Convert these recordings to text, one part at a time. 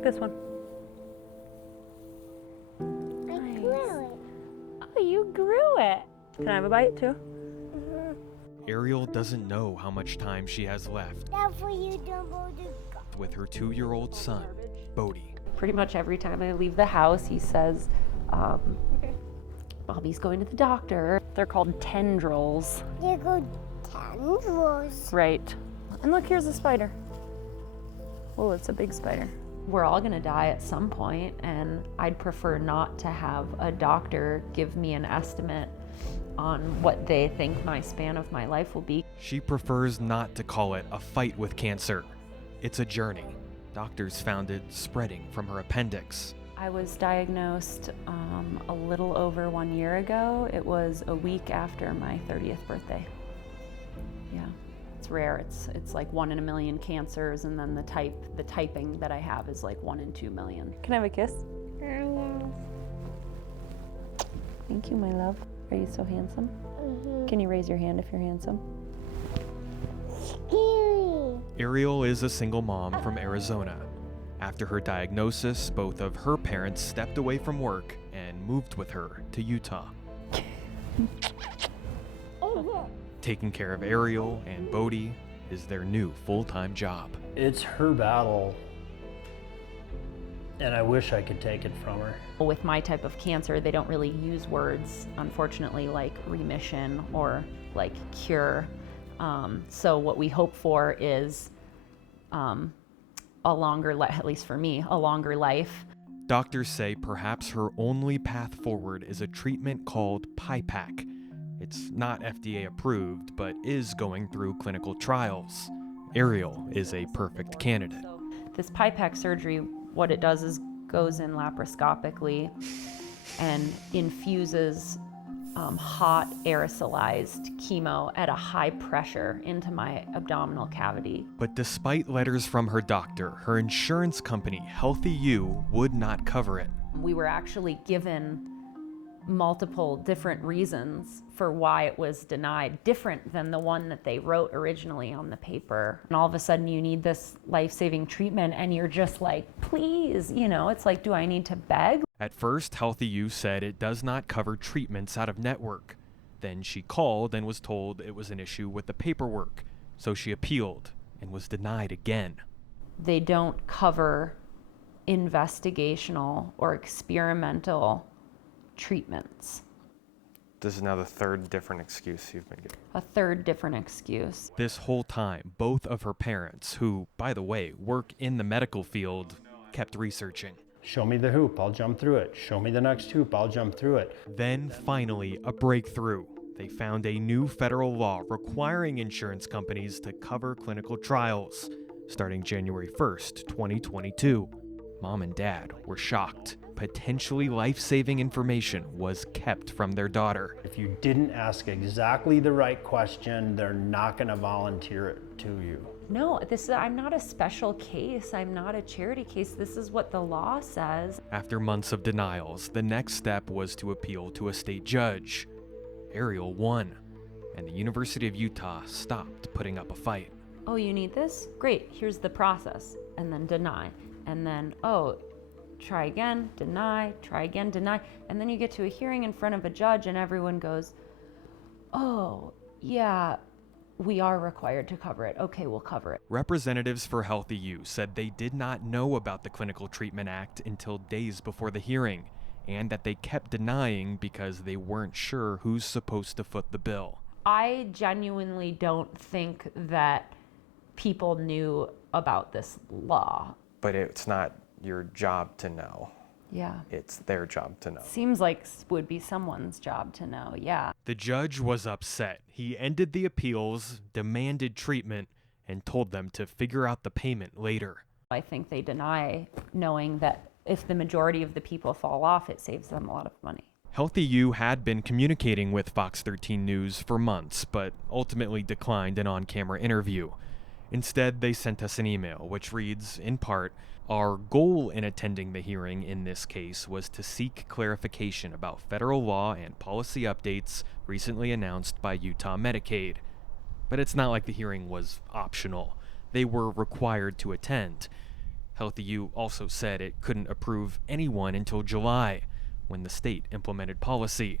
Pick this one. I grew it. Oh, you grew it. Can I have a bite too? Ariel doesn't know how much time she has left That's for you, Dumbledore. with her 2-year-old son, Bodhi. Pretty much every time I leave the house, he says, Bobby's going to the doctor. They're called tendrils. They go tendrils. Right. And look, here's a spider. Oh, it's a big spider. We're all gonna die at some point, and I'd prefer not to have a doctor give me an estimate on what they think my span of my life will be. She prefers not to call it a fight with cancer. It's a journey. Doctors found it spreading from her appendix. I was diagnosed a little over 1 year ago. It was a week after my 30th birthday. Yeah, it's rare. It's like 1 in a million cancers, and then the typing that I have is like 1 in 2 million. Can I have a kiss? Thank you, my love. Are you so handsome? Can you raise your hand if you're handsome? Scary. Ariel is a single mom from Arizona. After her diagnosis, both of her parents stepped away from work and moved with her to Utah. Taking care of Ariel and Bodhi is their new full-time job. It's her battle, and I wish I could take it from her. With my type of cancer, they don't really use words, unfortunately, like remission or like cure. So what we hope for is a longer life, at least for me, a longer life. Doctors say perhaps her only path forward is a treatment called PIPAC. It's not FDA approved, but is going through clinical trials. Ariel is a perfect candidate. This PIPAC surgery, what it does is goes in laparoscopically and infuses hot aerosolized chemo at a high pressure into my abdominal cavity. But despite letters from her doctor, her insurance company, Healthy You, would not cover it. We were actually given multiple different reasons for why it was denied, different than the one that they wrote originally on the paper. And all of a sudden you need this life-saving treatment and you're just like, please, it's like, do I need to beg? At first, Healthy You said it does not cover treatments out of network. Then she called and was told it was an issue with the paperwork. So she appealed and was denied again. They don't cover investigational or experimental treatments. This is now the third different excuse you've been given. A third different excuse. This whole time, both of her parents, who, by the way, work in the medical field, kept researching. Show me the hoop, I'll jump through it. Show me the next hoop, I'll jump through it. Then, finally, a breakthrough. They found a new federal law requiring insurance companies to cover clinical trials, starting January 1st, 2022. Mom and Dad were shocked. Potentially life-saving information was kept from their daughter. If you didn't ask exactly the right question, they're not gonna volunteer it to you. No, I'm not a special case. I'm not a charity case. This is what the law says. After months of denials, the next step was to appeal to a state judge. Ariel won, and the University of Utah stopped putting up a fight. Oh, you need this? Great, here's the process. And then deny. And then, try again, deny, try again, deny. And then you get to a hearing in front of a judge and everyone goes, oh, yeah, we are required to cover it. Okay, we'll cover it. Representatives for Healthy You said they did not know about the Clinical Treatment Act until days before the hearing, and that they kept denying because they weren't sure who's supposed to foot the bill. I genuinely don't think that people knew about this law. But it's not your job to know. Yeah. It's their job to know. Seems like would be someone's job to know, yeah. The judge was upset. He ended the appeals, demanded treatment, and told them to figure out the payment later. I think they deny knowing that if the majority of the people fall off, it saves them a lot of money. Healthy You had been communicating with Fox 13 News for months, but ultimately declined an on-camera interview. Instead, they sent us an email, which reads, in part, "Our goal in attending the hearing in this case was to seek clarification about federal law and policy updates recently announced by Utah Medicaid." But it's not like the hearing was optional. They were required to attend. Healthy U also said it couldn't approve anyone until July, when the state implemented policy.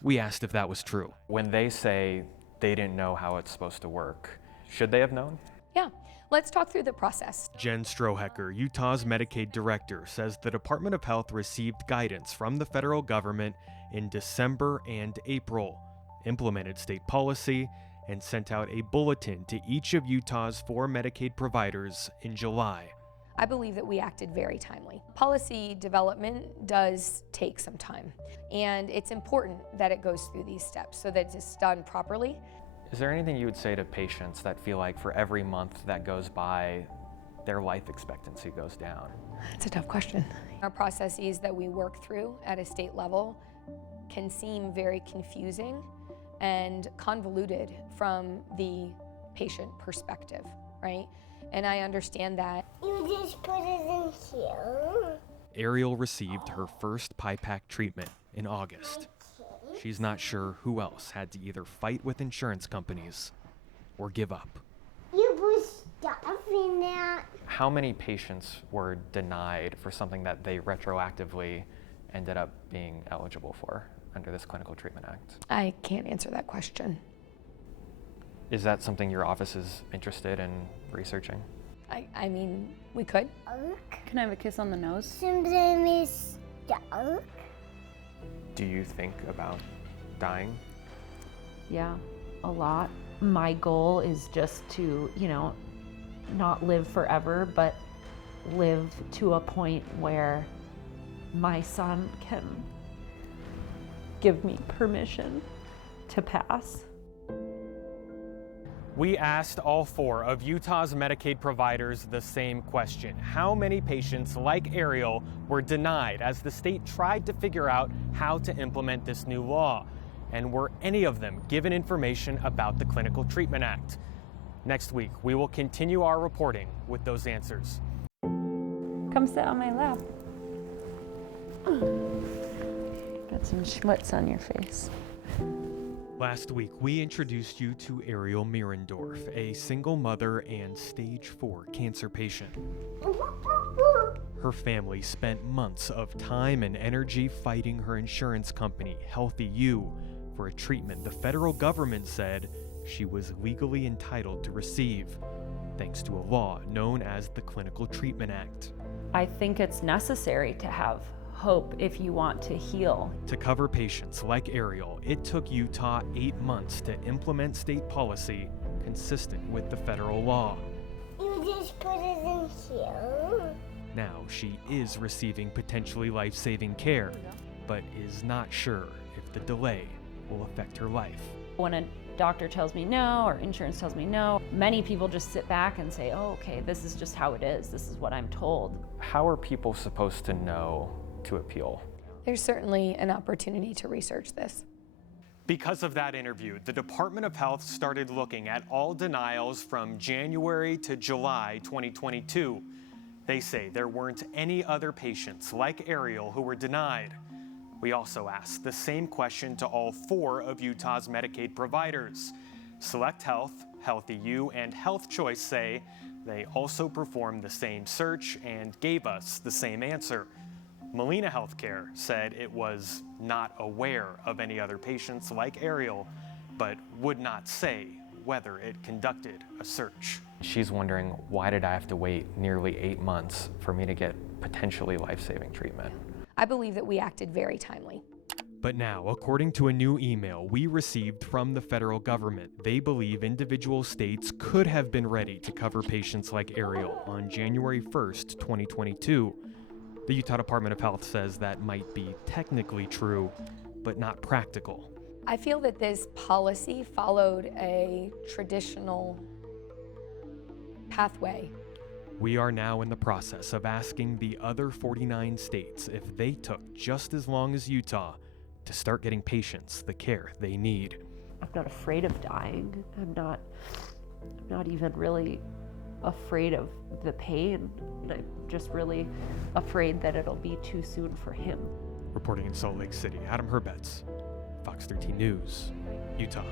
We asked if that was true. When they say they didn't know how it's supposed to work, should they have known? Yeah, let's talk through the process. Jen Strohecker, Utah's Medicaid director, says the Department of Health received guidance from the federal government in December and April, implemented state policy, and sent out a bulletin to each of Utah's 4 Medicaid providers in July. I believe that we acted very timely. Policy development does take some time, and it's important that it goes through these steps so that it's done properly. Is there anything you would say to patients that feel like for every month that goes by, their life expectancy goes down? That's a tough question. Our processes that we work through at a state level can seem very confusing and convoluted from the patient perspective, right? And I understand that. You just put it in here. Ariel received her first PIPAC treatment in August. She's not sure who else had to either fight with insurance companies or give up. You put stuff in that. How many patients were denied for something that they retroactively ended up being eligible for under this Clinical Treatment Act? I can't answer that question. Is that something your office is interested in researching? I mean, we could. Can I have a kiss on the nose? Sometimes it's dark. Do you think about dying? Yeah, a lot. My goal is just to, not live forever, but live to a point where my son can give me permission to pass. We asked all 4 of Utah's Medicaid providers the same question. How many patients like Ariel were denied as the state tried to figure out how to implement this new law? And were any of them given information about the Clinical Treatment Act? Next week, we will continue our reporting with those answers. Come sit on my lap. Got some schmutz on your face. Last week, we introduced you to Ariel Mierendorf, a single mother and stage 4 cancer patient. Her family spent months of time and energy fighting her insurance company, Healthy U, for a treatment the federal government said she was legally entitled to receive, thanks to a law known as the Clinical Treatment Act. I think it's necessary to have hope if you want to heal. To cover patients like Ariel, it took Utah 8 months to implement state policy consistent with the federal law. You just put it in here. Now she is receiving potentially life-saving care, but is not sure if the delay will affect her life. When a doctor tells me no or insurance tells me no, many people just sit back and say, oh, okay, this is just how it is. This is what I'm told. How are people supposed to know to appeal? There's certainly an opportunity to research this. Because of that interview, the Department of Health started looking at all denials from January to July 2022. They say there weren't any other patients like Ariel who were denied. We also asked the same question to all 4 of Utah's Medicaid providers. Select Health, Healthy U, and Health Choice say they also performed the same search and gave us the same answer. Molina Healthcare said it was not aware of any other patients like Ariel, but would not say whether it conducted a search. She's wondering, why did I have to wait nearly 8 months for me to get potentially life-saving treatment? I believe that we acted very timely. But now, according to a new email we received from the federal government, they believe individual states could have been ready to cover patients like Ariel on January 1st, 2022. The Utah Department of Health says that might be technically true, but not practical. I feel that this policy followed a traditional pathway. We are now in the process of asking the other 49 states if they took just as long as Utah to start getting patients the care they need. I'm not afraid of dying. I'm not even really afraid of the pain. I'm just really afraid that it'll be too soon for him. Reporting in Salt Lake City, Adam Herbets, Fox 13 News, Utah.